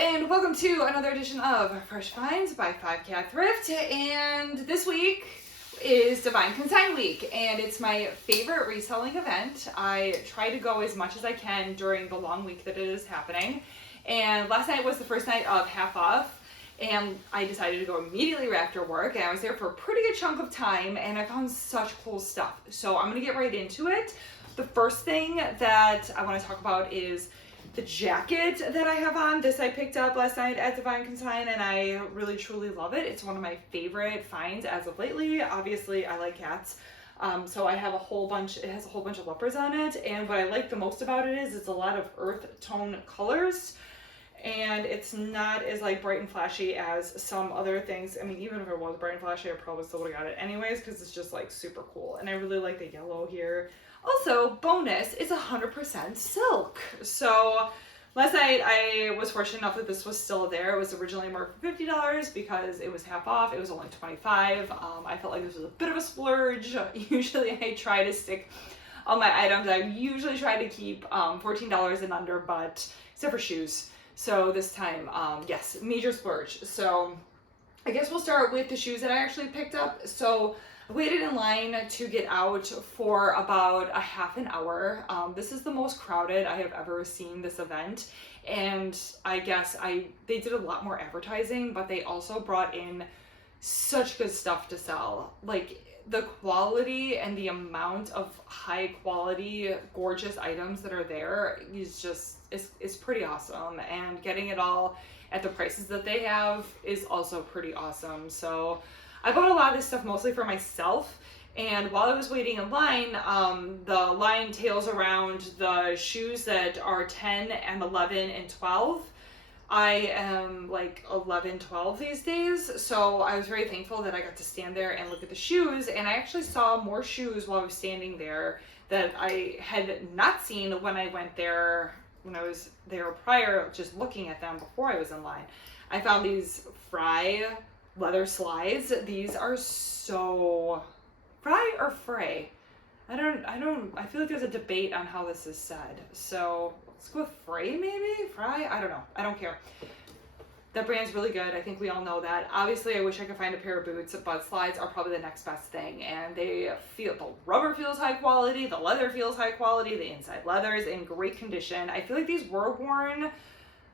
and welcome to another edition of Fresh Finds by 5Cat Thrift. And this week is Divine Consign Week, and it's my favorite reselling event. I try to go as much as I can during the long week that it is happening. And last night was the first night of half off, and I decided to go immediately after work, and I was there for a pretty good chunk of time, and I found such cool stuff. So I'm gonna get right into it. The first thing that I want to talk about is the jacket that I have on. This I picked up last night at Divine Consign, and I really truly love it. It's one of my favorite finds as of lately. Obviously I like cats, so I have a whole bunch. It has a whole bunch of leopards on it, and what I like the most about it is it's a lot of earth tone colors, and it's not as like bright and flashy as some other things. I mean, even if it was bright and flashy, I probably still would have got it anyways, because it's just like super cool, and I really like the yellow here. Also, bonus, it's 100% silk. So last night I was fortunate enough that this was still there. It was originally marked for $50 because it was half off. It was only $25. I felt like this was a bit of a splurge. Usually I try to stick on my items. I usually try to keep $14 and under, but except for shoes. So this time, yes, major splurge. So I guess we'll start with the shoes that I actually picked up. So I waited in line to get out for about a half an hour. This is the most crowded I have ever seen this event, and I guess they did a lot more advertising, but they also brought in such good stuff to sell. Like, the quality and the amount of high quality, gorgeous items that are there is just, it's pretty awesome, and getting it all at the prices that they have is also pretty awesome. So I bought a lot of this stuff mostly for myself, and while I was waiting in line, the line tails around the shoes that are 10 and 11 and 12. I am like 11, 12 these days, so I was very thankful that I got to stand there and look at the shoes, and I actually saw more shoes while I was standing there that I had not seen when I went there, when I was there prior, just looking at them before I was in line. I found these Fry leather slides. These are so Fry or Frey. I feel like there's a debate on how this is said. So let's go with Frey, maybe? Fry? I don't know. I don't care. That brand's really good. I think we all know that. Obviously, I wish I could find a pair of boots, but slides are probably the next best thing. And the rubber feels high quality, the leather feels high quality, the inside leather is in great condition. I feel like these were worn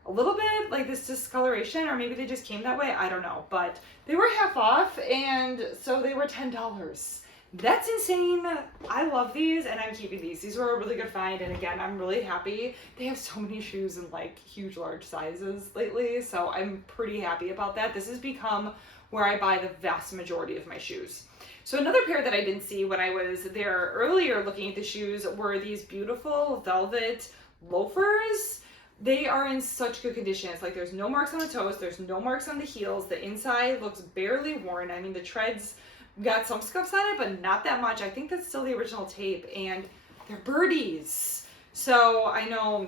a little bit, like this discoloration, or maybe they just came that way, I don't know, but they were half off, and so they were $10. That's insane. I love these, and I'm keeping these. These were a really good find, and again, I'm really happy. They have so many shoes in like huge, large sizes lately, so I'm pretty happy about that. This has become where I buy the vast majority of my shoes. So another pair that I didn't see when I was there earlier looking at the shoes were these beautiful velvet loafers. They are in such good condition. It's like there's no marks on the toes, there's no marks on the heels, the inside looks barely worn. I mean, the treads got some scuffs on it, but not that much. I think that's still the original tape, and they're birdies. So I know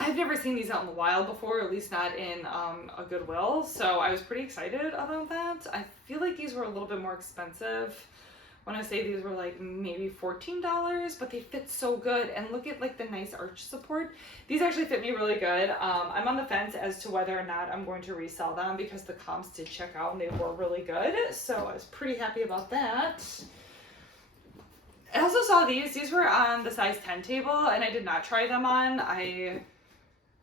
I've never seen these out in the wild before, at least not in a Goodwill, so I was pretty excited about that. I feel like these were a little bit more expensive. When I say these were like maybe $14, but they fit so good, and look at like the nice arch support. These actually fit me really good. I'm on the fence as to whether or not I'm going to resell them, because the comps did check out and they were really good, so I was pretty happy about that. I also saw these were on the size 10 table, and I did not try them on. I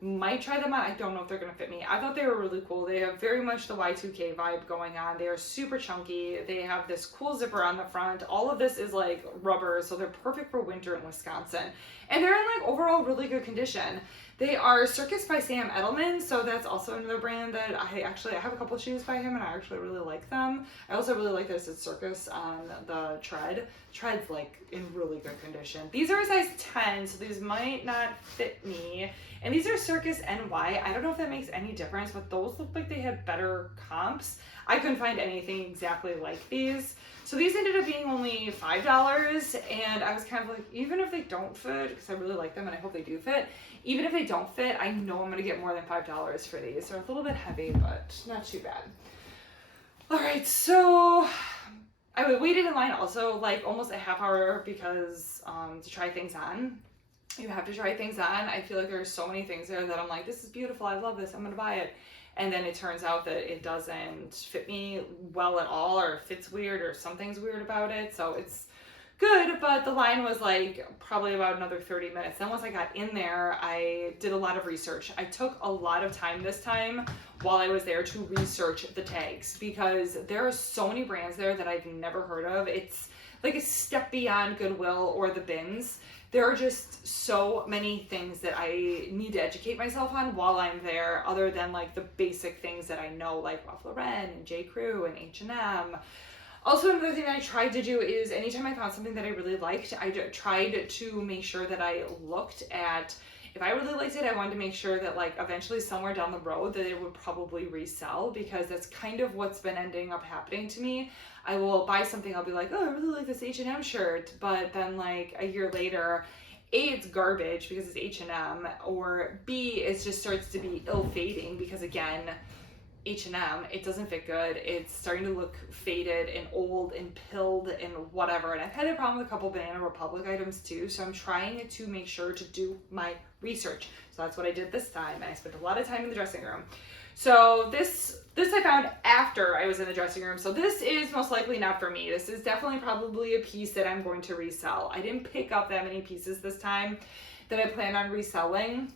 might try them on. I don't know if they're gonna fit me. I thought they were really cool. They have very much the Y2K vibe going on. They are super chunky. They have this cool zipper on the front. All of this is like rubber, so they're perfect for winter in Wisconsin. And they're in like overall really good condition. They are Circus by Sam Edelman, so that's also another brand that I have a couple shoes by him, and I actually really like them. I also really like this. It's Circus on the tread. Tread's like in really good condition. These are a size 10, so these might not fit me. And these are Circus NY. I don't know if that makes any difference, but those look like they had better comps. I couldn't find anything exactly like these. So these ended up being only $5, and I was kind of like, even if they don't fit, because I really like them and I hope they do fit, even if they don't fit, I know I'm going to get more than $5 for these. They're a little bit heavy, but not too bad. All right, so I waited in line also like almost a half hour because to try things on. you have to try things on. I feel like there's so many things there that I'm like, this is beautiful, I love this, I'm gonna buy it. And then it turns out that it doesn't fit me well at all, or fits weird, or something's weird about it. So it's good, but the line was like probably about another 30 minutes. Then once I got in there, I did a lot of research. I took a lot of time this time while I was there to research the tags, because there are so many brands there that I've never heard of. It's like a step beyond Goodwill or the bins. There are just so many things that I need to educate myself on while I'm there, other than like the basic things that I know, like Ralph Lauren and J. Crew and H&M. Also, another thing that I tried to do is anytime I found something that I really liked, I tried to make sure that I looked at, if I really liked it, I wanted to make sure that like eventually somewhere down the road that it would probably resell, because that's kind of what's been ending up happening to me. I will buy something, I'll be like, oh, I really like this H&M shirt, but then like a year later, A, it's garbage because it's H&M, or B, it just starts to be ill-fating because, again, H&M, it doesn't fit good. It's starting to look faded and old and pilled and whatever. And I've had a problem with a couple Banana Republic items too, so I'm trying to make sure to do my research. So that's what I did this time, and I spent a lot of time in the dressing room. So this I found after I was in the dressing room. So this is most likely not for me. This is definitely probably a piece that I'm going to resell. I didn't pick up that many pieces this time that I plan on reselling.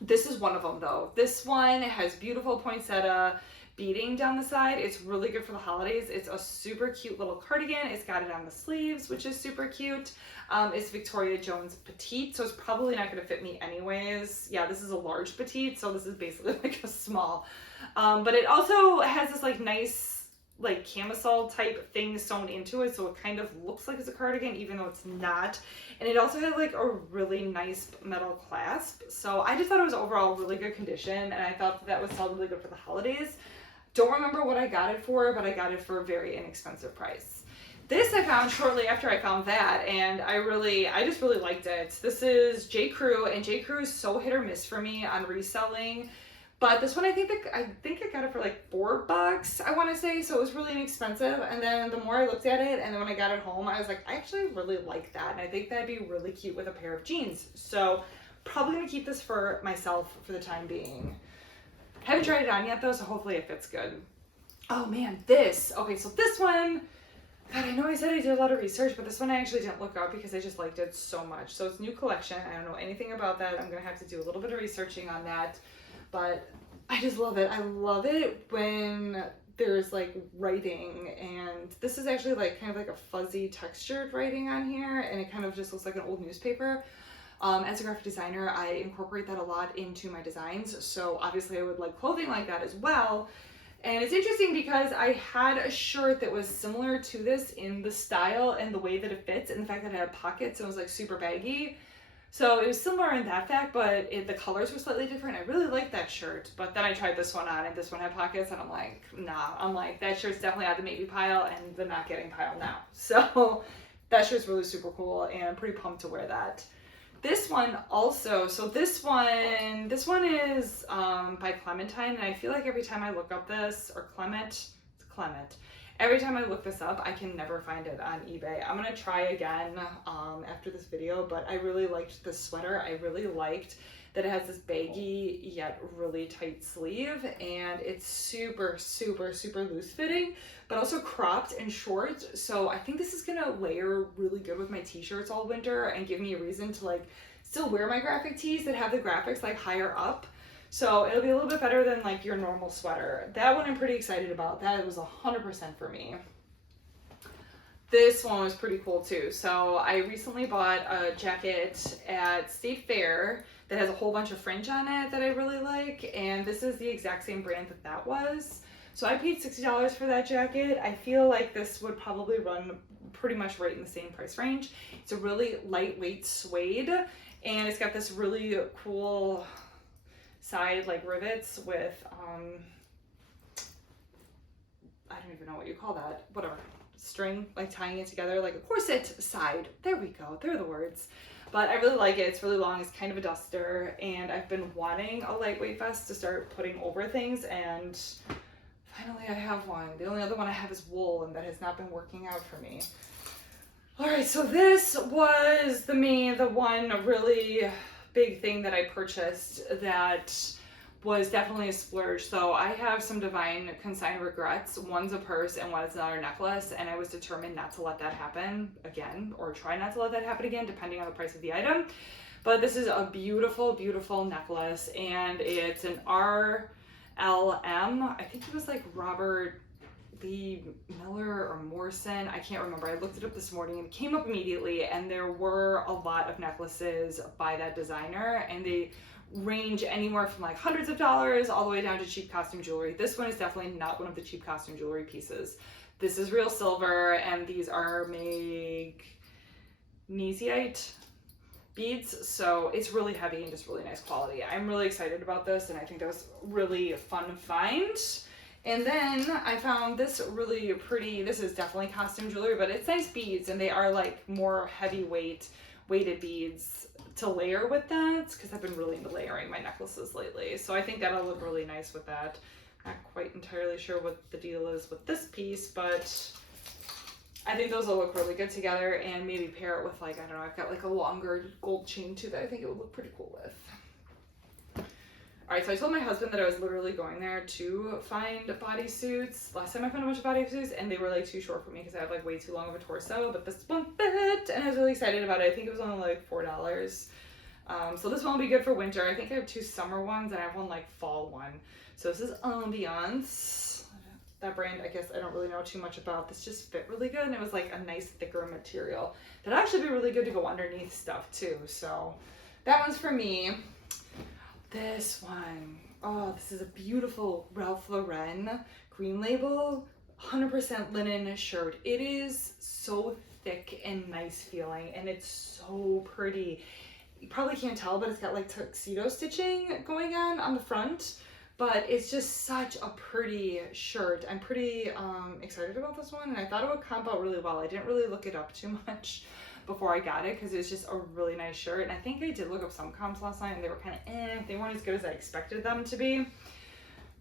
This is one of them though. This one has beautiful poinsettia beading down the side. It's really good for the holidays. It's a super cute little cardigan. It's got it on the sleeves, which is super cute. It's Victoria Jones petite, so it's probably not going to fit me anyways. Yeah, this is a large petite, so this is basically like a small. But it also has this like nice like camisole type thing sewn into it, so it kind of looks like it's a cardigan even though it's not. And it also had like a really nice metal clasp, so I just thought it was overall really good condition, and I thought that would sell really good for the holidays. Don't remember what I got it for, but I got it for a very inexpensive price. This I found shortly after I found that, and I just really liked it. This is J. Crew, and J. Crew is so hit or miss for me on reselling. But this one, I think I got it for like $4, I want to say, so it was really inexpensive. And then the more I looked at it, and then when I got it home, I was like, I actually really like that, and I think that'd be really cute with a pair of jeans. So probably gonna keep this for myself for the time being. Haven't tried it on yet though, so hopefully it fits good. Oh man, this. Okay, so this one, God, I know I said I did a lot of research, but this one I actually didn't look up because I just liked it so much. So it's new collection. I don't know anything about that. I'm gonna have to do a little bit of researching on that, but I just love it. I love it when there's like writing, and this is actually like kind of like a fuzzy textured writing on here, and it kind of just looks like an old newspaper. As a graphic designer, I incorporate that a lot into my designs, so obviously I would like clothing like that as well. And it's interesting because I had a shirt that was similar to this in the style and the way that it fits, and the fact that it had pockets and it was like super baggy. So it was similar in that fact, but the colors were slightly different. I really liked that shirt, but then I tried this one on, and this one had pockets, and I'm like, nah. I'm like, that shirt's definitely out of the maybe pile and the not getting pile now. So that shirt's really super cool, and I'm pretty pumped to wear that. This one also, so this one is by Clementine, and I feel like every time I look up this, or Clement, every time I look this up, I can never find it on eBay. I'm gonna try again after this video, but I really liked this sweater. I really liked that it has this baggy yet really tight sleeve, and it's super, super, super loose fitting, but also cropped and short. So I think this is gonna layer really good with my t-shirts all winter and give me a reason to like still wear my graphic tees that have the graphics like higher up. So it'll be a little bit better than like your normal sweater. That one I'm pretty excited about. That was 100% for me. This one was pretty cool too. So I recently bought a jacket at State Fair that has a whole bunch of fringe on it that I really like, and this is the exact same brand that was. So I paid $60 for that jacket. I feel like this would probably run pretty much right in the same price range. It's a really lightweight suede, and it's got this really cool side like rivets with I don't even know what you call that, whatever, string, like tying it together like a corset side. There we go, there are the words. But I really like it. It's really long, it's kind of a duster, and I've been wanting a lightweight vest to start putting over things, and finally I have one. The only other one I have is wool, and that has not been working out for me. All right, so this was the one really big thing that I purchased that was definitely a splurge. So I have some Divine Consign regrets. One's a purse and one is another necklace, and I was determined not to let that happen again, or try not to let that happen again, depending on the price of the item. But this is a beautiful, beautiful necklace, and it's an RLM. I think it was like Robert Lee Miller or Morrison. I can't remember. I looked it up this morning and it came up immediately, and there were a lot of necklaces by that designer, and they range anywhere from like hundreds of dollars all the way down to cheap costume jewelry. This one is definitely not one of the cheap costume jewelry pieces. This is real silver, and these are magnesite beads, so it's really heavy and just really nice quality. I'm really excited about this, and I think that was really a fun find. And then I found this really pretty, this is definitely costume jewelry, but it's nice beads, and they are like more heavyweight weighted beads to layer with that, because I've been really into layering my necklaces lately. So I think that'll look really nice with that. Not quite entirely sure what the deal is with this piece, but I think those will look really good together, and maybe pair it with, like, I don't know, I've got like a longer gold chain too that I think it would look pretty cool with. All right, so I told my husband that I was literally going there to find bodysuits. Last time I found a bunch of bodysuits, and they were like too short for me because I have like way too long of a torso, but this one fit, and I was really excited about it. I think it was only like $4. So this one will be good for winter. I think I have 2 summer ones, and I have one like fall one. So this is Ambiance. That brand, I guess I don't really know too much about. This just fit really good, and it was like a nice thicker material. That'd actually be really good to go underneath stuff too. So that one's for me. This one, oh, this is a beautiful Ralph Lauren green label, 100% linen shirt. It is so thick and nice feeling, and it's so pretty. You probably can't tell, but it's got like tuxedo stitching going on the front, but it's just such a pretty shirt. I'm pretty excited about this one, and I thought it would comp out really well. I didn't really look it up too much before I got it because it was just a really nice shirt, and I think I did look up some comps last night, and they were kind of they weren't as good as I expected them to be.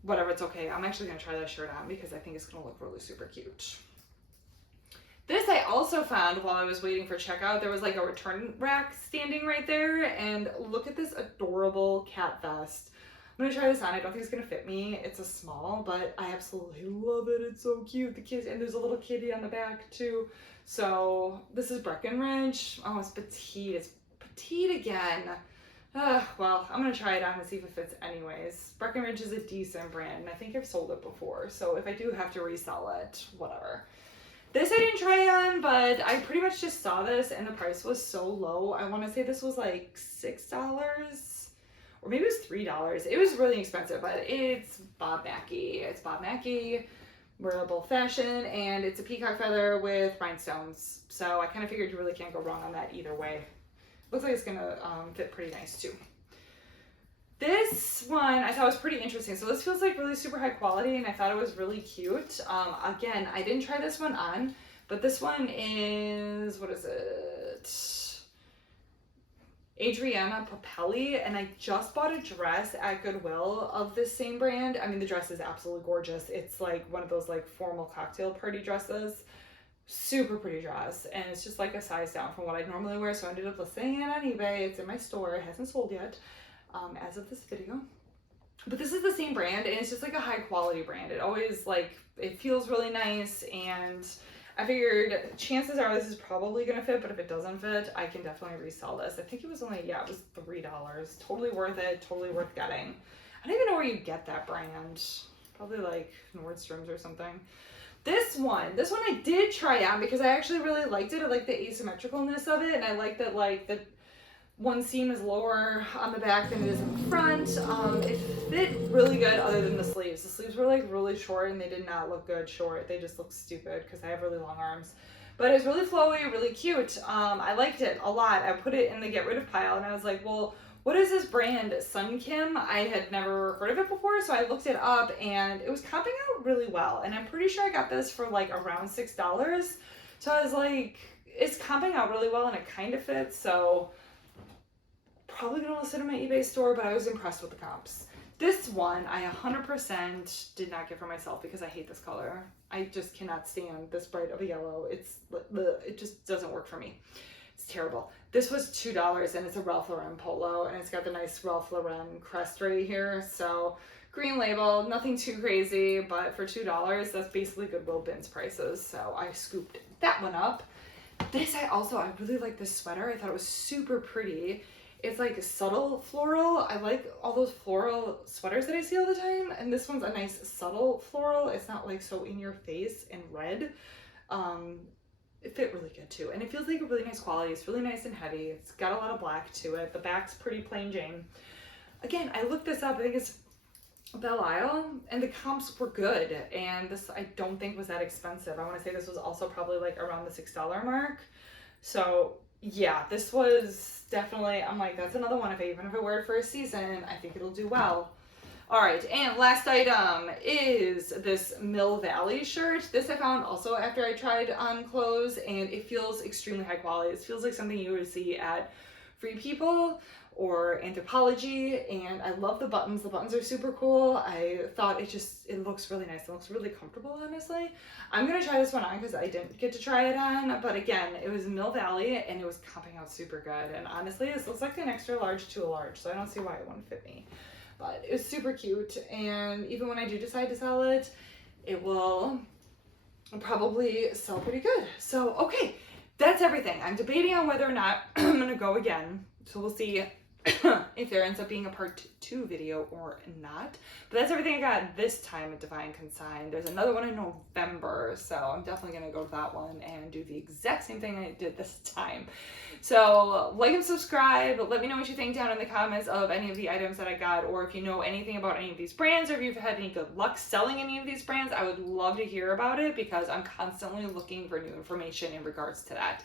Whatever, it's okay. I'm actually gonna try that shirt on because I think it's gonna look really super cute. This I also found while I was waiting for checkout. There was like a return rack standing right there, and look at this adorable cat vest. I'm gonna try this on. I don't think it's gonna fit me. It's a small, but I absolutely love it. It's so cute. The kids, and there's a little kitty on the back too. So this is Breckenridge. Oh, it's petite. It's petite again. Well, I'm gonna try it on and see if it fits anyways. Breckenridge is a decent brand, and I think I've sold it before. So if I do have to resell it, whatever. This I didn't try on, but I pretty much just saw this, and the price was so low. I want to say this was like $6, or maybe it was $3. It was really expensive, but it's Bob Mackie. It's Bob Mackie. Wearable fashion, and it's a peacock feather with rhinestones. So I kind of figured you really can't go wrong on that either way. Looks like it's gonna fit pretty nice too. This one I thought was pretty interesting. So this feels like really super high quality, and I thought it was really cute. Again, I didn't try this one on, but this one is, what is it? Adriana Papelli, and I just bought a dress at Goodwill of this same brand. I mean, the dress is absolutely gorgeous. It's like one of those like formal cocktail party dresses. Super pretty dress, and it's just like a size down from what I normally wear, so I ended up listing it on eBay. It's in my store. It hasn't sold yet as of this video. But this is the same brand, and it's just like a high quality brand. It always like, it feels really nice, and I figured chances are this is probably gonna fit, but if it doesn't fit, I can definitely resell this. I think it was only, yeah, it was $3. Totally worth it, totally worth getting. I don't even know where you get that brand. Probably like Nordstrom's or something. This one I did try on because I actually really liked it. I like the asymmetricalness of it, and I like that like the one seam is lower on the back than it is in the front. It fit really good other than the sleeves. The sleeves were like really short, and they did not look good short. They just look stupid because I have really long arms. But it's really flowy, really cute. I liked it a lot. I put it in the get rid of pile, and I was like, well, what is this brand, Sun Kim? I had never heard of it before, so I looked it up, and it was comping out really well. And I'm pretty sure I got this for like around $6. So I was like, it's comping out really well, and it kind of fits, so probably going to list it in my eBay store, but I was impressed with the comps. This one, I 100% did not get for myself because I hate this color. I just cannot stand this bright of a yellow. It just doesn't work for me. It's terrible. This was $2 and it's a Ralph Lauren polo and it's got the nice Ralph Lauren crest right here. So green label, nothing too crazy, but for $2, that's basically Goodwill bins prices. So I scooped that one up. This I really like this sweater. I thought it was super pretty. It's like a subtle floral. I like all those floral sweaters that I see all the time. And this one's a nice subtle floral. It's not like so in your face and red. It fit really good too. And it feels like a really nice quality. It's really nice and heavy. It's got a lot of black to it. The back's pretty plain Jane. Again, I looked this up. I think it's Belle Isle and the comps were good. And this I don't think was that expensive. I want to say this was also probably like around the $6 mark. So yeah, this was definitely, I'm like, that's another one. Even if I wear it for a season, I think it'll do well. All right, and last item is this Mill Valley shirt. This I found also after I tried on clothes, and it feels extremely high quality. It feels like something you would see at Free People or Anthropology, and I love the buttons. The buttons are super cool. I thought it looks really nice. It looks really comfortable, honestly. I'm gonna try this one on because I didn't get to try it on, but again, it was Mill Valley and it was comping out super good. And honestly, this looks like an extra large to a large, so I don't see why it wouldn't fit me. But it was super cute, and even when I do decide to sell it, it will probably sell pretty good. So, okay, that's everything. I'm debating on whether or not I'm gonna go again, so we'll see if there ends up being a part 2 video or not. But that's everything I got this time at Divine Consign. There's another one in November, so I'm definitely going to go to that one and do the exact same thing I did this time. So like and subscribe. Let me know what you think down in the comments of any of the items that I got, or if you know anything about any of these brands, or if you've had any good luck selling any of these brands. I would love to hear about it because I'm constantly looking for new information in regards to that.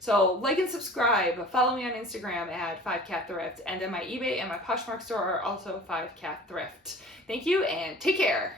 So like and subscribe. Follow me on Instagram at 5catthrift, and then my eBay and my Poshmark store are also 5catthrift. Thank you and take care.